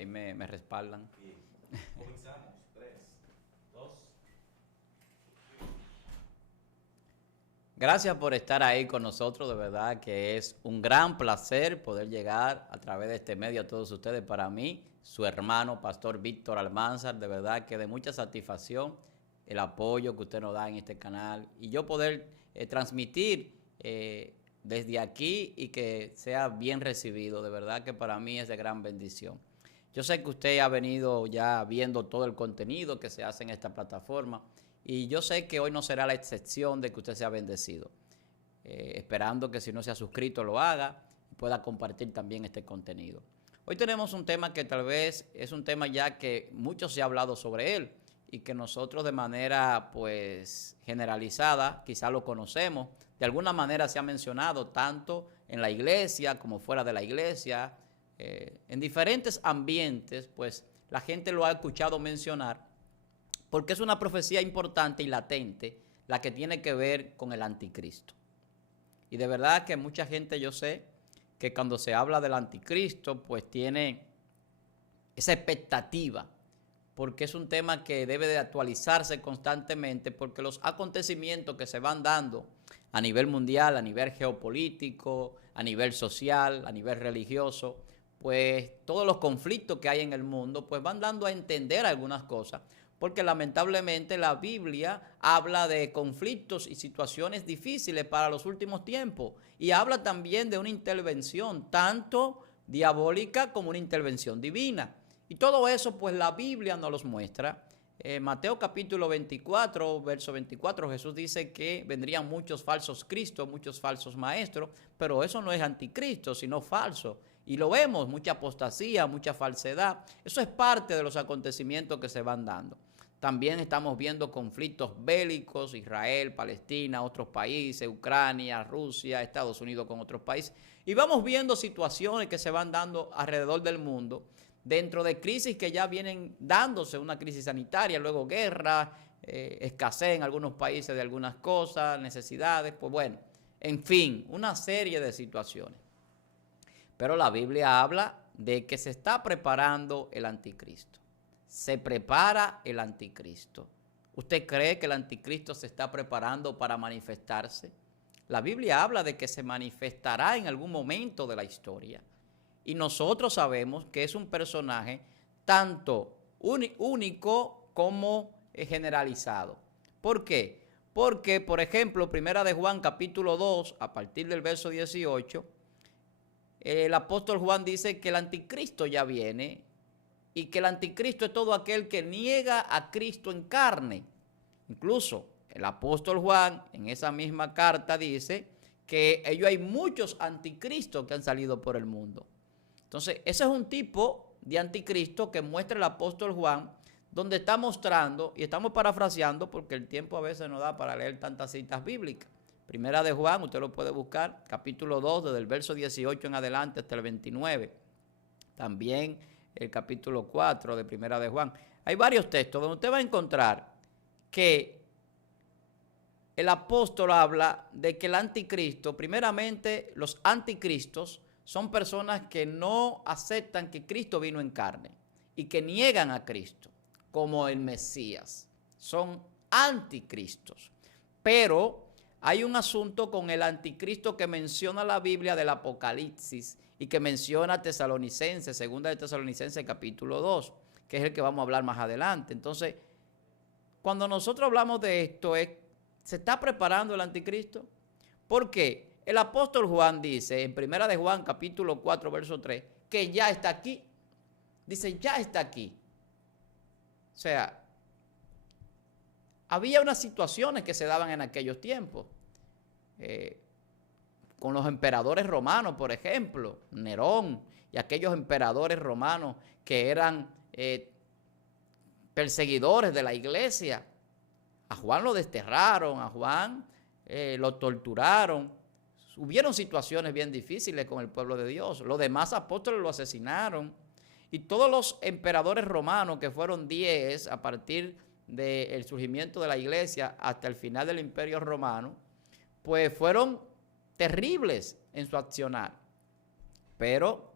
Ahí me respaldan. Bien. Comenzamos. 3, 2. Gracias por estar ahí con nosotros, de verdad que es un gran placer poder llegar a través de este medio a todos ustedes. Para mí, su hermano, Pastor Víctor Almanzar, de verdad que de mucha satisfacción el apoyo que usted nos da en este canal y yo poder transmitir desde aquí y que sea bien recibido, de verdad que para mí es de gran bendición. Yo sé que usted ha venido ya viendo todo el contenido que se hace en esta plataforma y yo sé que hoy no será la excepción de que usted sea bendecido. Esperando que si no se ha suscrito lo haga y pueda compartir también este contenido. Hoy tenemos un tema que tal vez es un tema ya que mucho se ha hablado sobre él y que nosotros de manera pues generalizada quizá lo conocemos. De alguna manera se ha mencionado tanto en la iglesia como fuera de la iglesia. En diferentes ambientes pues la gente lo ha escuchado mencionar porque es una profecía importante y latente la que tiene que ver con el anticristo. Y de verdad que mucha gente, yo sé que cuando se habla del anticristo pues tiene esa expectativa, porque es un tema que debe de actualizarse constantemente, porque los acontecimientos que se van dando a nivel mundial, a nivel geopolítico, a nivel social, a nivel religioso, pues todos los conflictos que hay en el mundo pues van dando a entender algunas cosas, porque lamentablemente la Biblia habla de conflictos y situaciones difíciles para los últimos tiempos y habla también de una intervención tanto diabólica como una intervención divina. Y todo eso pues la Biblia nos los muestra. Mateo capítulo 24, verso 24, Jesús dice que vendrían muchos falsos cristos, muchos falsos maestros, pero eso no es anticristo, sino falso. Y lo vemos, mucha apostasía, mucha falsedad. Eso es parte de los acontecimientos que se van dando. También estamos viendo conflictos bélicos, Israel, Palestina, otros países, Ucrania, Rusia, Estados Unidos con otros países. Y vamos viendo situaciones que se van dando alrededor del mundo, dentro de crisis que ya vienen dándose, una crisis sanitaria, luego guerra, escasez en algunos países de algunas cosas, necesidades, pues bueno, en fin, una serie de situaciones. Pero la Biblia habla de que se está preparando el anticristo. Se prepara el anticristo. ¿Usted cree que el anticristo se está preparando para manifestarse? La Biblia habla de que se manifestará en algún momento de la historia. Y nosotros sabemos que es un personaje tanto único como generalizado. ¿Por qué? Porque, por ejemplo, Primera de Juan capítulo 2, a partir del verso 18, el apóstol Juan dice que el anticristo ya viene y que el anticristo es todo aquel que niega a Cristo en carne. Incluso el apóstol Juan en esa misma carta dice que hay muchos anticristos que han salido por el mundo. Entonces, ese es un tipo de anticristo que muestra el apóstol Juan, donde está mostrando, y estamos parafraseando porque el tiempo a veces no da para leer tantas citas bíblicas. Primera de Juan, usted lo puede buscar, capítulo 2, desde el verso 18 en adelante hasta el 29. También el capítulo 4 de Primera de Juan. Hay varios textos donde usted va a encontrar que el apóstol habla de que el anticristo, primeramente los anticristos, son personas que no aceptan que Cristo vino en carne y que niegan a Cristo como el Mesías. Son anticristos. Pero hay un asunto con el anticristo que menciona la Biblia del Apocalipsis y que menciona Tesalonicenses, segunda de Tesalonicenses capítulo 2, que es el que vamos a hablar más adelante. Entonces, cuando nosotros hablamos de esto, ¿se está preparando el anticristo? ¿Por qué? El apóstol Juan dice en Primera de Juan capítulo 4 verso 3 que ya está aquí. Dice ya está aquí. O sea, había unas situaciones que se daban en aquellos tiempos. Con los emperadores romanos, por ejemplo, Nerón y aquellos emperadores romanos que eran perseguidores de la iglesia. A Juan lo desterraron, a Juan lo torturaron. Hubieron situaciones bien difíciles con el pueblo de Dios. Los demás apóstoles lo asesinaron. Y todos los emperadores romanos, que fueron 10 a partir del surgimiento de la iglesia hasta el final del imperio romano, pues fueron terribles en su accionar. Pero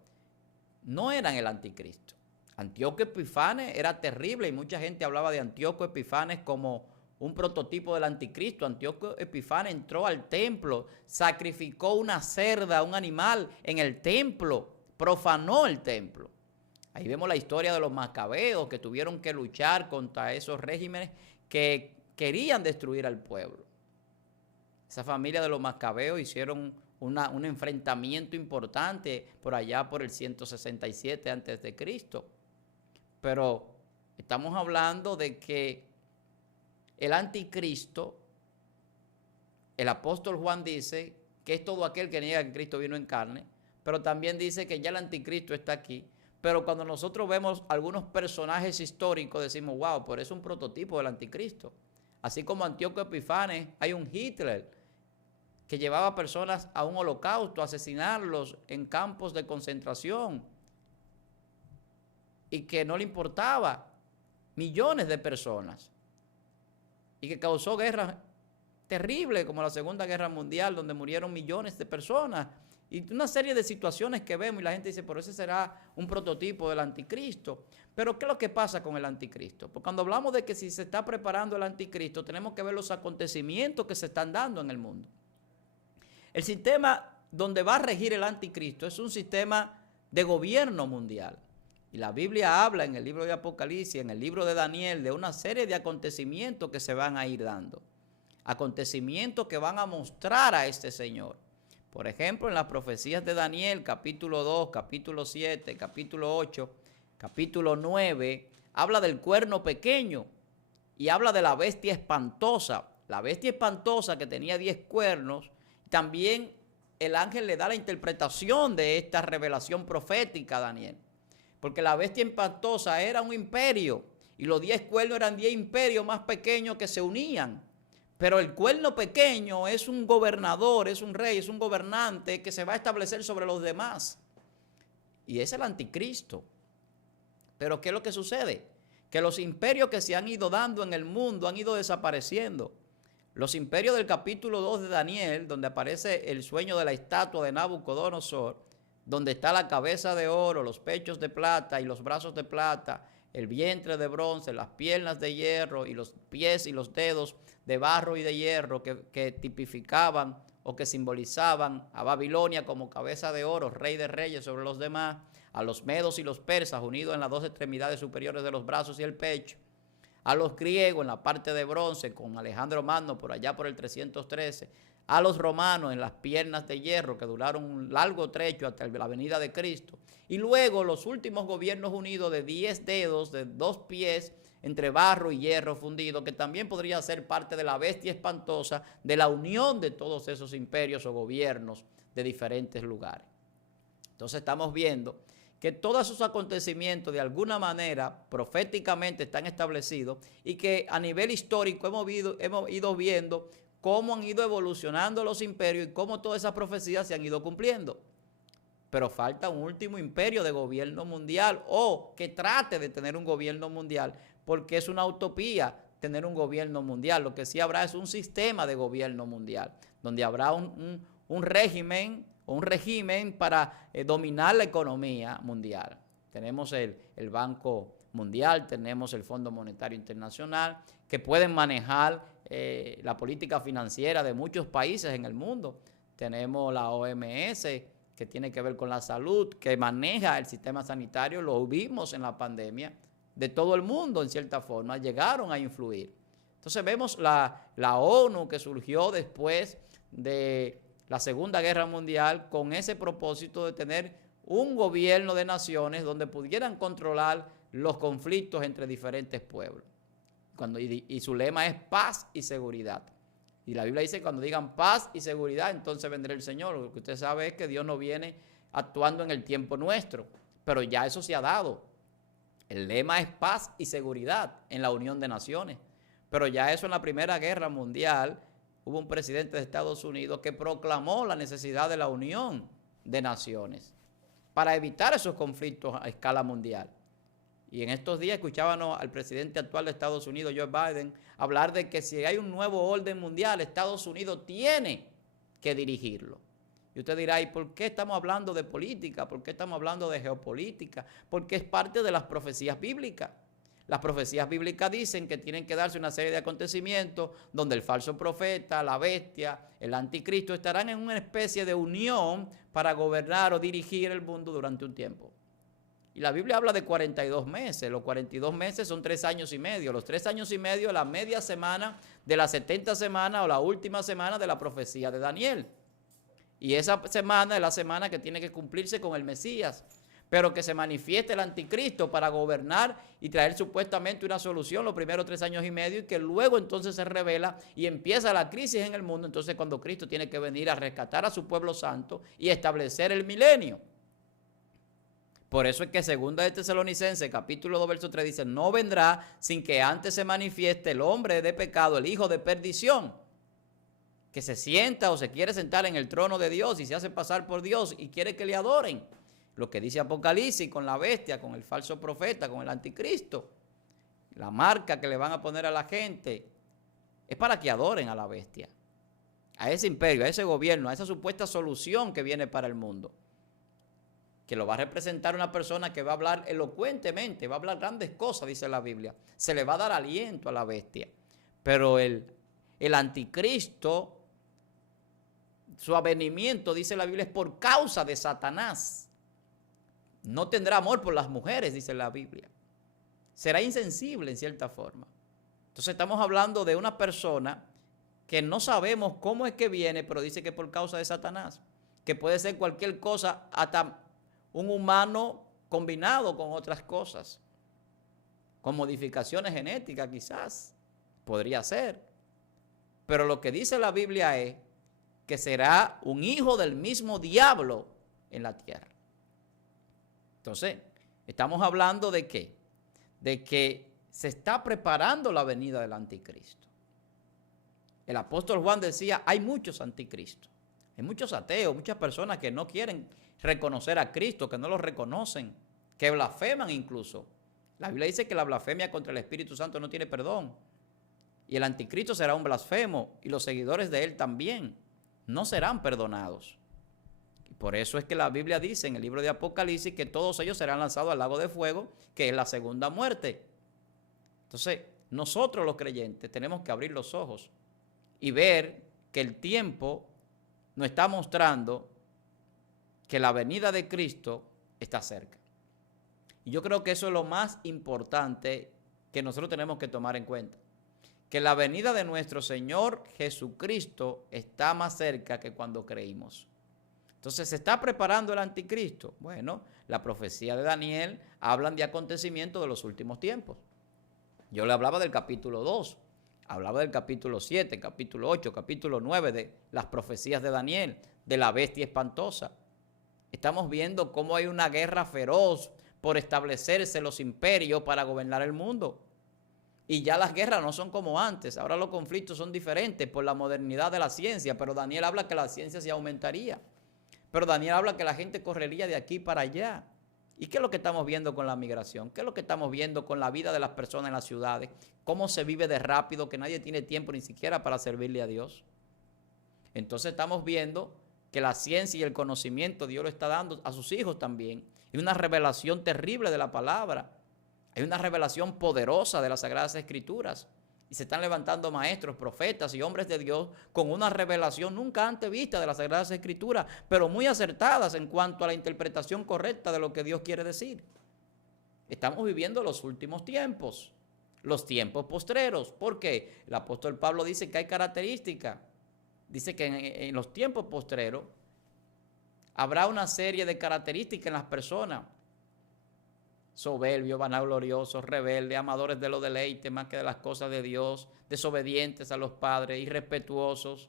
no eran el anticristo. Antíoco Epifanes era terrible y mucha gente hablaba de Antíoco Epifanes como un prototipo del anticristo. Antíoco Epifanes entró al templo, sacrificó una cerda, un animal en el templo, profanó el templo. Ahí vemos la historia de los macabeos que tuvieron que luchar contra esos regímenes que querían destruir al pueblo. Esa familia de los macabeos hicieron un enfrentamiento importante por allá por el 167 a.C. Pero estamos hablando de que el anticristo, el apóstol Juan dice que es todo aquel que niega que Cristo vino en carne, pero también dice que ya el anticristo está aquí. Pero cuando nosotros vemos algunos personajes históricos decimos, wow, pero es un prototipo del anticristo. Así como Antíoco Epifanes, hay un Hitler que llevaba personas a un holocausto, a asesinarlos en campos de concentración y que no le importaba, millones de personas, y que causó guerras terribles como la Segunda Guerra Mundial, donde murieron millones de personas, y una serie de situaciones que vemos y la gente dice, pero ese será un prototipo del anticristo. Pero ¿qué es lo que pasa con el anticristo? Porque cuando hablamos de que si se está preparando el anticristo, tenemos que ver los acontecimientos que se están dando en el mundo. El sistema donde va a regir el anticristo es un sistema de gobierno mundial. Y la Biblia habla en el libro de Apocalipsis, en el libro de Daniel, de una serie de acontecimientos que se van a ir dando. Acontecimientos que van a mostrar a este Señor. Por ejemplo, en las profecías de Daniel, capítulo 2, capítulo 7, capítulo 8, capítulo 9, habla del cuerno pequeño y habla de la bestia espantosa. La bestia espantosa que tenía 10 cuernos. También el ángel le da la interpretación de esta revelación profética a Daniel. Porque la bestia espantosa era un imperio y los 10 cuernos eran 10 imperios más pequeños que se unían. Pero el cuerno pequeño es un gobernador, es un rey, es un gobernante que se va a establecer sobre los demás. Y es el anticristo. Pero ¿qué es lo que sucede? Que los imperios que se han ido dando en el mundo han ido desapareciendo. Los imperios del capítulo 2 de Daniel, donde aparece el sueño de la estatua de Nabucodonosor, donde está la cabeza de oro, los pechos de plata y los brazos de plata, el vientre de bronce, las piernas de hierro y los pies y los dedos de barro y de hierro que tipificaban o que simbolizaban a Babilonia como cabeza de oro, rey de reyes sobre los demás, a los medos y los persas unidos en las dos extremidades superiores de los brazos y el pecho, a los griegos en la parte de bronce con Alejandro Magno por allá por el 313, a los romanos en las piernas de hierro que duraron un largo trecho hasta la venida de Cristo, y luego los últimos gobiernos unidos de 10 dedos, de 2 pies, entre barro y hierro fundido, que también podría ser parte de la bestia espantosa de la unión de todos esos imperios o gobiernos de diferentes lugares. Entonces estamos viendo que todos esos acontecimientos de alguna manera proféticamente están establecidos y que a nivel histórico hemos ido viendo cómo han ido evolucionando los imperios y cómo todas esas profecías se han ido cumpliendo. Pero falta un último imperio de gobierno mundial o que trate de tener un gobierno mundial, porque es una utopía tener un gobierno mundial. Lo que sí habrá es un sistema de gobierno mundial, donde habrá un régimen para dominar la economía mundial. Tenemos el Banco Mundial, tenemos el Fondo Monetario Internacional, que pueden manejar la política financiera de muchos países en el mundo. Tenemos la OMS, que tiene que ver con la salud, que maneja el sistema sanitario, lo vimos en la pandemia, de todo el mundo en cierta forma, llegaron a influir. Entonces vemos la ONU que surgió después de la Segunda Guerra Mundial con ese propósito de tener un gobierno de naciones donde pudieran controlar los conflictos entre diferentes pueblos. Y su lema es paz y seguridad. Y la Biblia dice que cuando digan paz y seguridad, entonces vendrá el Señor. Lo que usted sabe es que Dios no viene actuando en el tiempo nuestro, pero ya eso se ha dado. El lema es paz y seguridad en la unión de naciones. Pero ya eso en la Primera Guerra Mundial, hubo un presidente de Estados Unidos que proclamó la necesidad de la unión de naciones para evitar esos conflictos a escala mundial. Y en estos días escuchábamos al presidente actual de Estados Unidos, Joe Biden, hablar de que si hay un nuevo orden mundial, Estados Unidos tiene que dirigirlo. Y usted dirá, ¿y por qué estamos hablando de política? ¿Por qué estamos hablando de geopolítica? Porque es parte de las profecías bíblicas. Las profecías bíblicas dicen que tienen que darse una serie de acontecimientos donde el falso profeta, la bestia, el anticristo estarán en una especie de unión para gobernar o dirigir el mundo durante un tiempo. Y la Biblia habla de 42 meses. Los 42 meses son 3 años y medio. Los 3 años y medio es la media semana de las 70 semanas o la última semana de la profecía de Daniel. Y esa semana es la semana que tiene que cumplirse con el Mesías. Pero que se manifieste el anticristo para gobernar y traer supuestamente una solución los primeros 3 años y medio, y que luego entonces se revela y empieza la crisis en el mundo. Entonces cuando Cristo tiene que venir a rescatar a su pueblo santo y establecer el milenio. Por eso es que segunda de Tesalonicenses, capítulo 2, verso 3 dice, no vendrá sin que antes se manifieste el hombre de pecado, el hijo de perdición, que se sienta o se quiere sentar en el trono de Dios y se hace pasar por Dios y quiere que le adoren. Lo que dice Apocalipsis con la bestia, con el falso profeta, con el anticristo. La marca que le van a poner a la gente es para que adoren a la bestia, a ese imperio, a ese gobierno, a esa supuesta solución que viene para el mundo. Que lo va a representar una persona que va a hablar elocuentemente, va a hablar grandes cosas, dice la Biblia. Se le va a dar aliento a la bestia. Pero el anticristo, su avenimiento, dice la Biblia, es por causa de Satanás. No tendrá amor por las mujeres, dice la Biblia. Será insensible en cierta forma. Entonces estamos hablando de una persona que no sabemos cómo es que viene, pero dice que por causa de Satanás. Que puede ser cualquier cosa, hasta un humano combinado con otras cosas. Con modificaciones genéticas quizás. Podría ser. Pero lo que dice la Biblia es que será un hijo del mismo diablo en la tierra. Entonces, estamos hablando de ¿qué? De que se está preparando la venida del anticristo. El apóstol Juan decía, hay muchos anticristos, hay muchos ateos, muchas personas que no quieren reconocer a Cristo, que no lo reconocen, que blasfeman incluso. La Biblia dice que la blasfemia contra el Espíritu Santo no tiene perdón. Y el anticristo será un blasfemo y los seguidores de él también no serán perdonados. Por eso es que la Biblia dice en el libro de Apocalipsis que todos ellos serán lanzados al lago de fuego, que es la segunda muerte. Entonces, nosotros los creyentes tenemos que abrir los ojos y ver que el tiempo nos está mostrando que la venida de Cristo está cerca. Y yo creo que eso es lo más importante que nosotros tenemos que tomar en cuenta. Que la venida de nuestro Señor Jesucristo está más cerca que cuando creímos. Entonces, ¿se está preparando el anticristo? Bueno, la profecía de Daniel hablan de acontecimientos de los últimos tiempos. Yo le hablaba del capítulo 2, hablaba del capítulo 7, capítulo 8, capítulo 9, de las profecías de Daniel, de la bestia espantosa. Estamos viendo cómo hay una guerra feroz por establecerse los imperios para gobernar el mundo. Y ya las guerras no son como antes, ahora los conflictos son diferentes por la modernidad de la ciencia, pero Daniel habla que la ciencia se aumentaría. Pero Daniel habla que la gente correría de aquí para allá. ¿Y qué es lo que estamos viendo con la migración? ¿Qué es lo que estamos viendo con la vida de las personas en las ciudades? ¿Cómo se vive de rápido que nadie tiene tiempo ni siquiera para servirle a Dios? Entonces estamos viendo que la ciencia y el conocimiento Dios lo está dando a sus hijos también. Hay una revelación terrible de la palabra. Hay una revelación poderosa de las Sagradas Escrituras. Y se están levantando maestros, profetas y hombres de Dios con una revelación nunca antes vista de las Sagradas Escrituras, pero muy acertadas en cuanto a la interpretación correcta de lo que Dios quiere decir. Estamos viviendo los últimos tiempos, los tiempos postreros. ¿Por qué? El apóstol Pablo dice que hay características. Dice que en los tiempos postreros habrá una serie de características en las personas. Soberbios, vanagloriosos, rebeldes, amadores de los deleites más que de las cosas de Dios, desobedientes a los padres, irrespetuosos.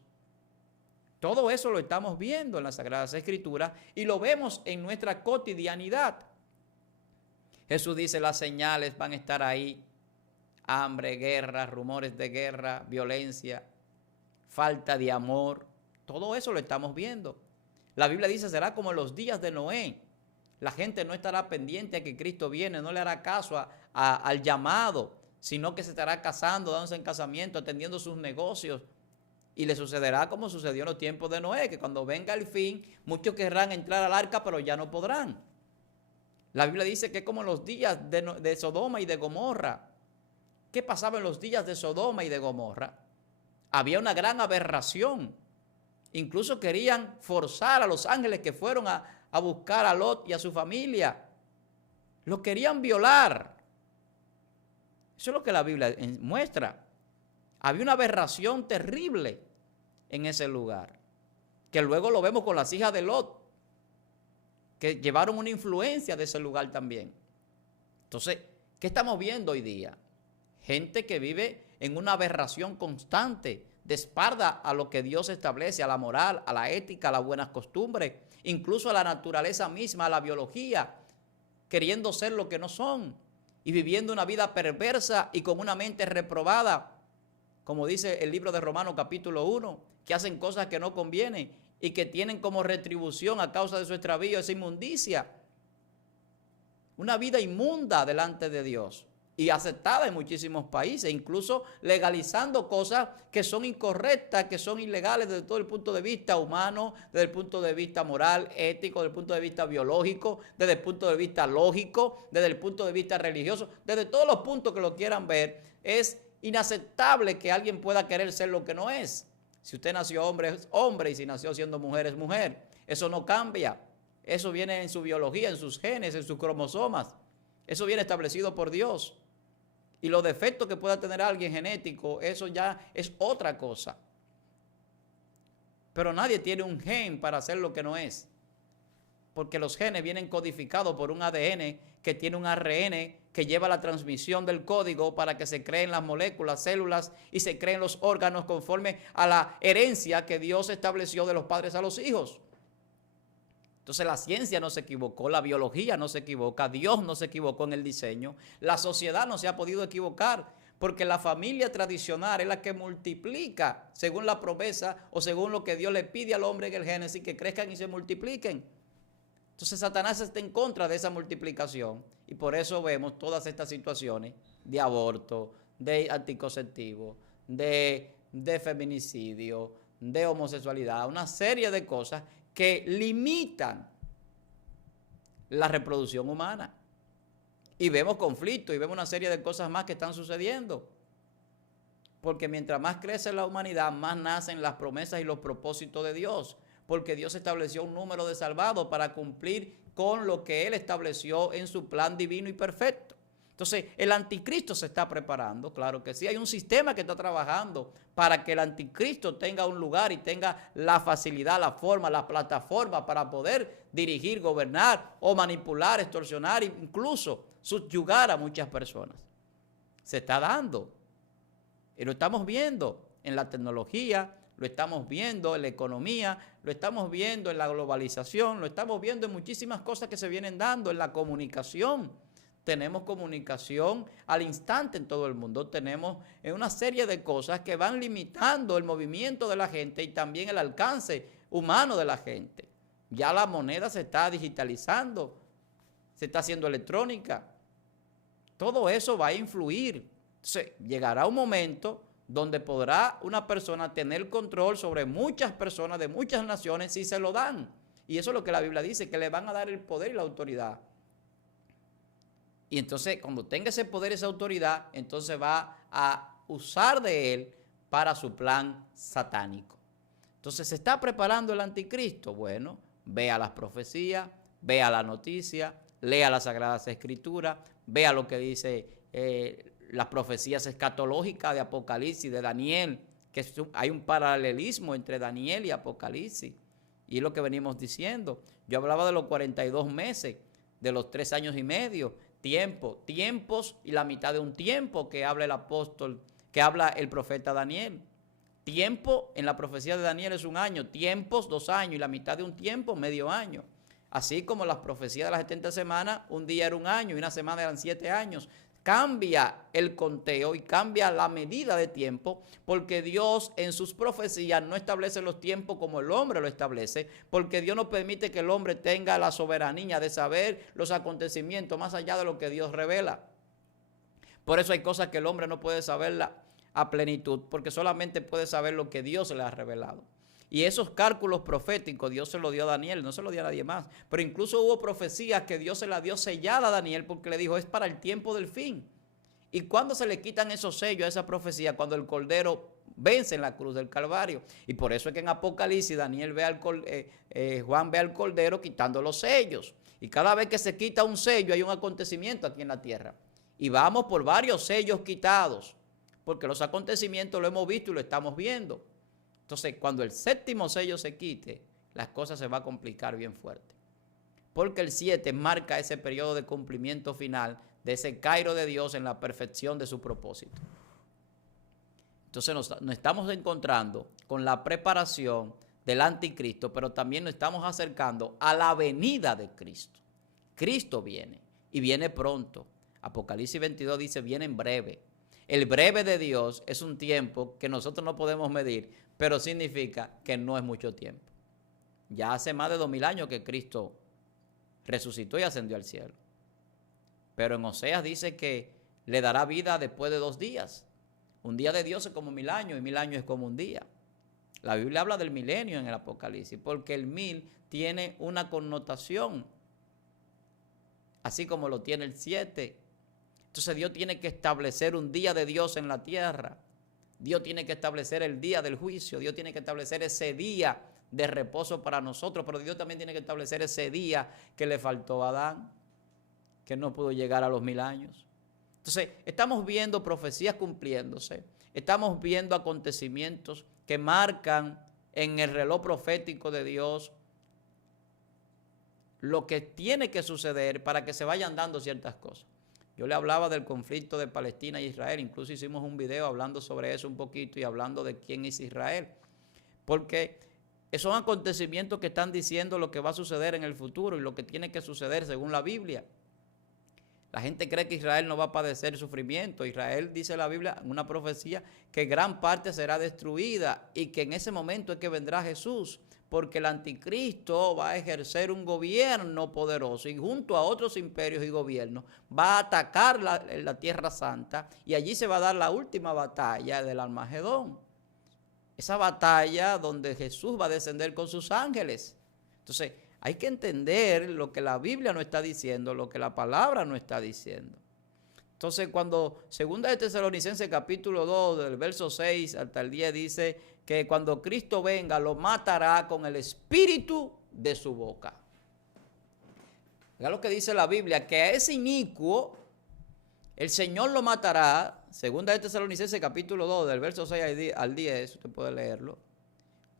Todo eso lo estamos viendo en las Sagradas Escrituras y lo vemos en nuestra cotidianidad. Jesús dice, las señales van a estar ahí. Hambre, guerra, rumores de guerra, violencia, falta de amor. Todo eso lo estamos viendo. La Biblia dice, será como en los días de Noé. La gente no estará pendiente a que Cristo viene, no le hará caso al llamado, sino que se estará casando, dándose en casamiento, atendiendo sus negocios Y le sucederá como sucedió en los tiempos de Noé, que cuando venga el fin, muchos querrán entrar al arca, pero ya no podrán. La Biblia dice que es como en los días de Sodoma y de Gomorra. ¿Qué pasaba en los días de Sodoma y de Gomorra? Había una gran aberración. Incluso querían forzar a los ángeles que fueron a buscar a Lot y a su familia. Lo querían violar. Eso es lo que la Biblia muestra. Había una aberración terrible en ese lugar, que luego lo vemos con las hijas de Lot, que llevaron una influencia de ese lugar también. Entonces, ¿qué estamos viendo hoy día? Gente que vive en una aberración constante, de espalda a lo que Dios establece, a la moral, a la ética, a las buenas costumbres, incluso a la naturaleza misma, a la biología, queriendo ser lo que no son y viviendo una vida perversa y con una mente reprobada, como dice el libro de Romanos capítulo 1, que hacen cosas que no convienen y que tienen como retribución a causa de su extravío esa inmundicia. Una vida inmunda delante de Dios y aceptada en muchísimos países, incluso legalizando cosas que son incorrectas, que son ilegales desde todo el punto de vista humano, desde el punto de vista moral, ético, desde el punto de vista biológico, desde el punto de vista lógico, desde el punto de vista religioso, desde todos los puntos que lo quieran ver. Es inaceptable que alguien pueda querer ser lo que no es. Si usted nació hombre, es hombre, y si nació siendo mujer, es mujer. Eso no cambia. Eso viene en su biología, en sus genes, en sus cromosomas. Eso viene establecido por Dios. Y los defectos que pueda tener alguien genético, eso ya es otra cosa. Pero nadie tiene un gen para hacer lo que no es. Porque los genes vienen codificados por un ADN que tiene un ARN que lleva la transmisión del código para que se creen las moléculas, células y se creen los órganos conforme a la herencia que Dios estableció de los padres a los hijos. Entonces la ciencia no se equivocó, la biología no se equivoca, Dios no se equivocó en el diseño, la sociedad no se ha podido equivocar, porque la familia tradicional es la que multiplica según la promesa o según lo que Dios le pide al hombre en el Génesis, que crezcan y se multipliquen. Entonces Satanás está en contra de esa multiplicación y por eso vemos todas estas situaciones de aborto, de anticonceptivo, de feminicidio, de homosexualidad, una serie de cosas que limitan la reproducción humana. Y vemos conflictos y vemos una serie de cosas más que están sucediendo. Porque mientras más crece la humanidad, más nacen las promesas y los propósitos de Dios. Porque Dios estableció un número de salvados para cumplir con lo que Él estableció en su plan divino y perfecto. Entonces, el anticristo se está preparando, claro que sí. Hay un sistema que está trabajando para que el anticristo tenga un lugar y tenga la facilidad, la forma, la plataforma para poder dirigir, gobernar o manipular, extorsionar, incluso subyugar a muchas personas. Se está dando. Y lo estamos viendo en la tecnología, lo estamos viendo en la economía, lo estamos viendo en la globalización, lo estamos viendo en muchísimas cosas que se vienen dando, en la comunicación. Tenemos comunicación al instante en todo el mundo, tenemos una serie de cosas que van limitando el movimiento de la gente y también el alcance humano de la gente. Ya la moneda se está digitalizando, se está haciendo electrónica. Todo eso va a influir. Entonces, llegará un momento donde podrá una persona tener control sobre muchas personas de muchas naciones si se lo dan. Y eso es lo que la Biblia dice, que le van a dar el poder y la autoridad. Y entonces, cuando tenga ese poder y esa autoridad, entonces va a usar de él para su plan satánico. Entonces, ¿se está preparando el anticristo? Bueno, vea las profecías, vea la noticia, lea las Sagradas Escrituras, vea lo que dice las profecías escatológicas de Apocalipsis, de Daniel, que hay un paralelismo entre Daniel y Apocalipsis. Y es lo que venimos diciendo. Yo hablaba de los 42 meses, de los 3 años y medio, tiempos y la mitad de un tiempo que habla el apóstol, que habla el profeta Daniel. Tiempo en la profecía de Daniel es 1 año, tiempos 2 años y la mitad de un tiempo medio año. Así como las profecías de las 70 semanas, un día era 1 año y una semana eran 7 años. Cambia el conteo y cambia la medida de tiempo porque Dios en sus profecías no establece los tiempos como el hombre lo establece, porque Dios no permite que el hombre tenga la soberanía de saber los acontecimientos más allá de lo que Dios revela. Por eso hay cosas que el hombre no puede saberla a plenitud, porque solamente puede saber lo que Dios le ha revelado. Y esos cálculos proféticos Dios se los dio a Daniel, no se los dio a nadie más. Pero incluso hubo profecías que Dios se las dio sellada a Daniel porque le dijo, es para el tiempo del fin. ¿Y cuándo se le quitan esos sellos a esa profecía? Cuando el Cordero vence en la cruz del Calvario. Y por eso es que en Apocalipsis Juan ve al Cordero quitando los sellos. Y cada vez que se quita un sello hay un acontecimiento aquí en la tierra. Y vamos por varios sellos quitados, porque los acontecimientos lo hemos visto y lo estamos viendo. Entonces, cuando el séptimo sello se quite, las cosas se van a complicar bien fuerte. Porque el 7 marca ese periodo de cumplimiento final de ese Cairo de Dios en la perfección de su propósito. Entonces nos estamos encontrando con la preparación del anticristo, pero también nos estamos acercando a la venida de Cristo. Cristo viene y viene pronto. Apocalipsis 22 dice, viene en breve. El breve de Dios es un tiempo que nosotros no podemos medir, pero significa que no es mucho tiempo. Ya hace más de 2000 años que Cristo resucitó y ascendió al cielo. Pero en Oseas dice que le dará vida después de 2 días. Un día de Dios es como 1000 años y 1000 años es como un día. La Biblia habla del milenio en el Apocalipsis porque el 1000 tiene una connotación, así como lo tiene el 7. Entonces Dios tiene que establecer un día de Dios en la tierra. Dios tiene que establecer el día del juicio. Dios tiene que establecer ese día de reposo para nosotros. Pero Dios también tiene que establecer ese día que le faltó a Adán, que no pudo llegar a los 1000 años. Entonces, estamos viendo profecías cumpliéndose. Estamos viendo acontecimientos que marcan en el reloj profético de Dios lo que tiene que suceder para que se vayan dando ciertas cosas. Yo le hablaba del conflicto de Palestina e Israel, incluso hicimos un video hablando sobre eso un poquito y hablando de quién es Israel, porque son acontecimientos que están diciendo lo que va a suceder en el futuro y lo que tiene que suceder según la Biblia. La gente cree que Israel no va a padecer sufrimiento. Israel, dice la Biblia, en una profecía, que gran parte será destruida y que en ese momento es que vendrá Jesús, porque el anticristo va a ejercer un gobierno poderoso y junto a otros imperios y gobiernos va a atacar la Tierra Santa y allí se va a dar la última batalla del Armagedón. Esa batalla donde Jesús va a descender con sus ángeles. Entonces, hay que entender lo que la Biblia nos está diciendo, lo que la palabra nos está diciendo. Entonces, cuando 2 de Tesalonicenses capítulo 2, del verso 6 hasta el 10, dice que cuando Cristo venga, lo matará con el espíritu de su boca. Vean lo que dice la Biblia, que a ese inicuo el Señor lo matará. 2 de Tesalonicenses capítulo 2, del verso 6 al 10, usted puede leerlo.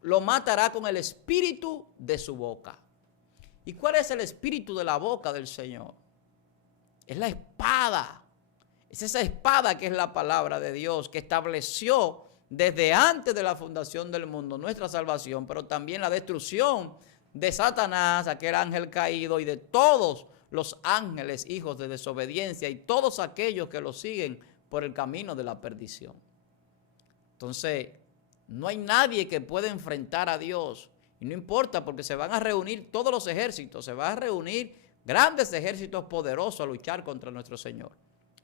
Lo matará con el espíritu de su boca. ¿Y cuál es el espíritu de la boca del Señor? Es la espada. Es esa espada que es la palabra de Dios, que estableció desde antes de la fundación del mundo nuestra salvación, pero también la destrucción de Satanás, aquel ángel caído, y de todos los ángeles hijos de desobediencia y todos aquellos que lo siguen por el camino de la perdición. Entonces, no hay nadie que pueda enfrentar a Dios. Y no importa, porque se van a reunir todos los ejércitos, se van a reunir grandes ejércitos poderosos a luchar contra nuestro Señor.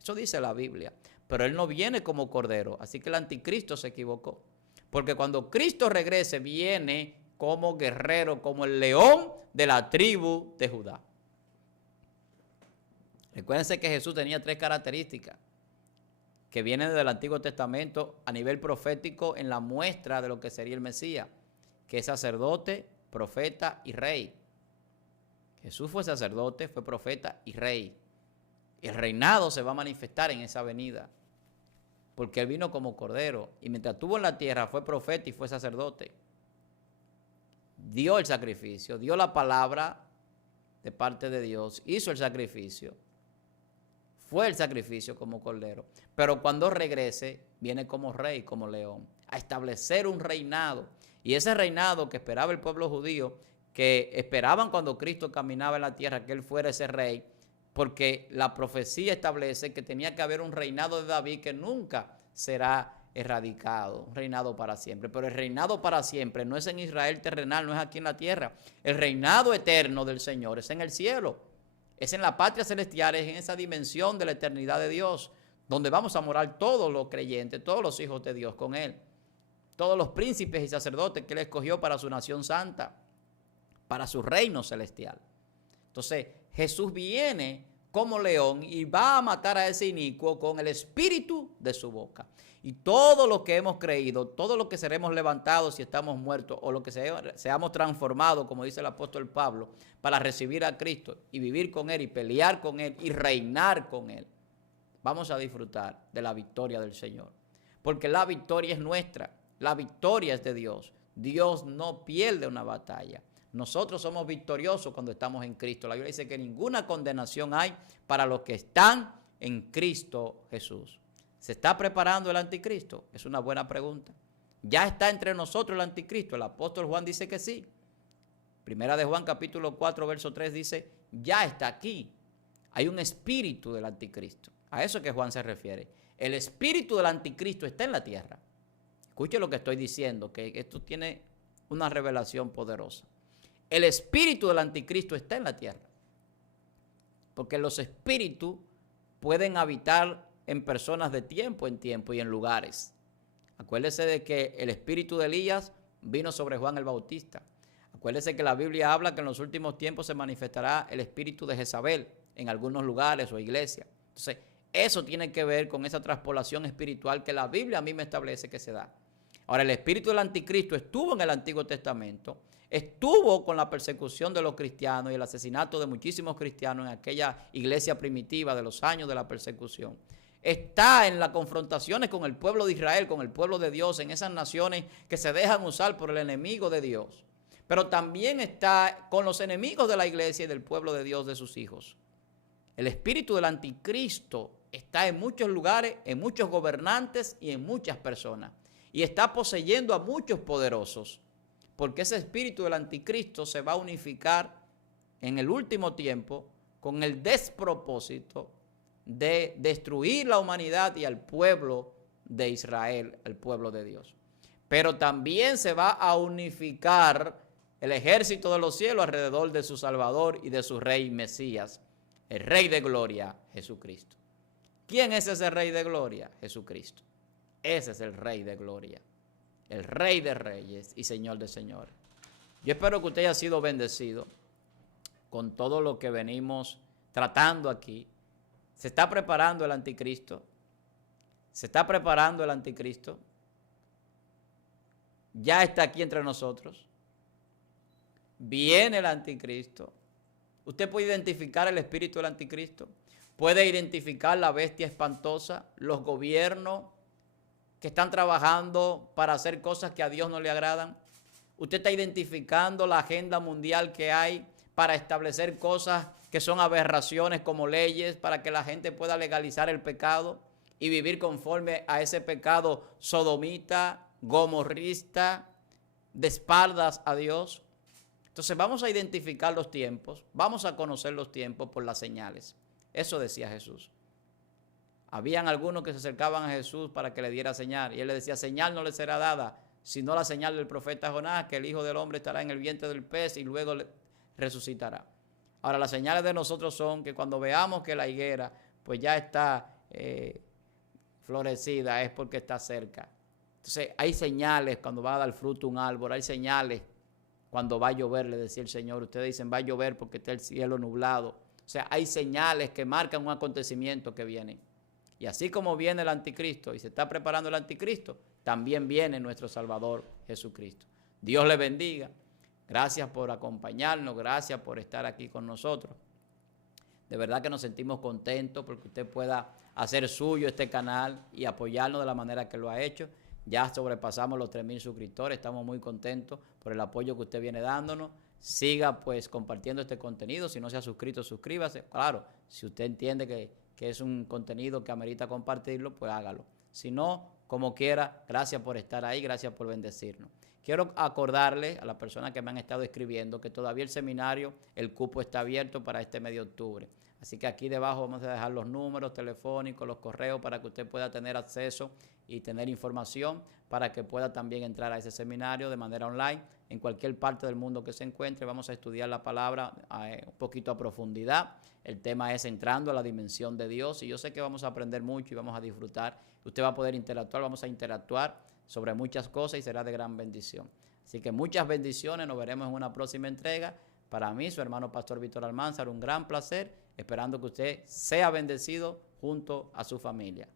Eso dice la Biblia. Pero Él no viene como cordero, así que el anticristo se equivocó. Porque cuando Cristo regrese, viene como guerrero, como el león de la tribu de Judá. Recuérdense que Jesús tenía 3 características que vienen del Antiguo Testamento a nivel profético en la muestra de lo que sería el Mesías, que es sacerdote, profeta y rey. Jesús fue sacerdote, fue profeta y rey. El reinado se va a manifestar en esa venida, porque Él vino como cordero, y mientras estuvo en la tierra fue profeta y fue sacerdote. Dio el sacrificio, dio la palabra de parte de Dios, hizo el sacrificio, fue el sacrificio como cordero. Pero cuando regrese, viene como rey, como león, a establecer un reinado. Y ese reinado que esperaba el pueblo judío, que esperaban cuando Cristo caminaba en la tierra, que Él fuera ese rey, porque la profecía establece que tenía que haber un reinado de David que nunca será erradicado, un reinado para siempre. Pero el reinado para siempre no es en Israel terrenal, no es aquí en la tierra. El reinado eterno del Señor es en el cielo, es en la patria celestial, es en esa dimensión de la eternidad de Dios, donde vamos a morar todos los creyentes, todos los hijos de Dios con Él, todos los príncipes y sacerdotes que Él escogió para su nación santa, para su reino celestial. Entonces, Jesús viene como león y va a matar a ese inicuo con el espíritu de su boca. Y todo lo que hemos creído, todo lo que seremos levantados si estamos muertos, o lo que seamos transformados, como dice el apóstol Pablo, para recibir a Cristo y vivir con Él y pelear con Él y reinar con Él, vamos a disfrutar de la victoria del Señor. Porque la victoria es nuestra, la victoria es de Dios. Dios no pierde una batalla. Nosotros somos victoriosos cuando estamos en Cristo. La Biblia dice que ninguna condenación hay para los que están en Cristo Jesús. ¿Se está preparando el anticristo? Es una buena pregunta. ¿Ya está entre nosotros el anticristo? El apóstol Juan dice que sí. Primera de Juan capítulo 4 verso 3 dice, ya está aquí. Hay un espíritu del anticristo. A eso que Juan se refiere. El espíritu del anticristo está en la tierra. Escuche lo que estoy diciendo, que esto tiene una revelación poderosa. El espíritu del anticristo está en la tierra. Porque los espíritus pueden habitar en personas de tiempo en tiempo y en lugares. Acuérdese de que el espíritu de Elías vino sobre Juan el Bautista. Acuérdese que la Biblia habla que en los últimos tiempos se manifestará el espíritu de Jezabel en algunos lugares o iglesias. Entonces, eso tiene que ver con esa traspolación espiritual que la Biblia a mí me establece que se da. Ahora, el espíritu del anticristo estuvo en el Antiguo Testamento, estuvo con la persecución de los cristianos y el asesinato de muchísimos cristianos en aquella iglesia primitiva de los años de la persecución. Está en las confrontaciones con el pueblo de Israel, con el pueblo de Dios, en esas naciones que se dejan usar por el enemigo de Dios. Pero también está con los enemigos de la iglesia y del pueblo de Dios, de sus hijos. El espíritu del anticristo está en muchos lugares, en muchos gobernantes y en muchas personas. Y está poseyendo a muchos poderosos. Porque ese espíritu del anticristo se va a unificar en el último tiempo con el despropósito de destruir la humanidad y al pueblo de Israel, el pueblo de Dios. Pero también se va a unificar el ejército de los cielos alrededor de su Salvador y de su Rey Mesías, el Rey de Gloria, Jesucristo. ¿Quién es ese Rey de Gloria? Jesucristo. Ese es el Rey de Gloria, el Rey de Reyes y Señor de Señores. Yo espero que usted haya sido bendecido con todo lo que venimos tratando aquí. ¿Se está preparando el anticristo? ¿Se está preparando el anticristo? ¿Ya está aquí entre nosotros? Viene el anticristo. ¿Usted puede identificar el espíritu del anticristo? ¿Puede identificar la bestia espantosa, los gobiernos que están trabajando para hacer cosas que a Dios no le agradan? ¿Usted está identificando la agenda mundial que hay para establecer cosas que son aberraciones como leyes para que la gente pueda legalizar el pecado y vivir conforme a ese pecado sodomita, gomorrista, de espaldas a Dios? Entonces vamos a identificar los tiempos, vamos a conocer los tiempos por las señales. Eso decía Jesús. Habían algunos que se acercaban a Jesús para que le diera señal y él le decía, señal no le será dada, sino la señal del profeta Jonás, que el Hijo del Hombre estará en el vientre del pez y luego resucitará. Ahora, las señales de nosotros son que cuando veamos que la higuera pues ya está florecida, es porque está cerca. Entonces, hay señales cuando va a dar fruto un árbol, hay señales cuando va a llover, le decía el Señor. Ustedes dicen, va a llover porque está el cielo nublado. O sea, hay señales que marcan un acontecimiento que viene. Y así como viene el anticristo y se está preparando el anticristo, también viene nuestro Salvador Jesucristo. Dios le bendiga. Gracias por acompañarnos, gracias por estar aquí con nosotros. De verdad que nos sentimos contentos porque usted pueda hacer suyo este canal y apoyarnos de la manera que lo ha hecho. Ya sobrepasamos los 3,000 suscriptores, estamos muy contentos por el apoyo que usted viene dándonos. Siga pues compartiendo este contenido, si no se ha suscrito, suscríbase. Claro, si usted entiende que es un contenido que amerita compartirlo, pues hágalo. Si no, como quiera, gracias por estar ahí, gracias por bendecirnos. Quiero acordarle a las personas que me han estado escribiendo que todavía el seminario, el cupo está abierto para este mes de octubre. Así que aquí debajo vamos a dejar los números telefónicos, los correos para que usted pueda tener acceso y tener información para que pueda también entrar a ese seminario de manera online en cualquier parte del mundo que se encuentre. Vamos a estudiar la palabra un poquito a profundidad. El tema es entrando a la dimensión de Dios y yo sé que vamos a aprender mucho y vamos a disfrutar. Usted va a poder interactuar, vamos a interactuar sobre muchas cosas y será de gran bendición. Así que muchas bendiciones, nos veremos en una próxima entrega. Para mí, su hermano Pastor Víctor Almanzar, un gran placer, esperando que usted sea bendecido junto a su familia.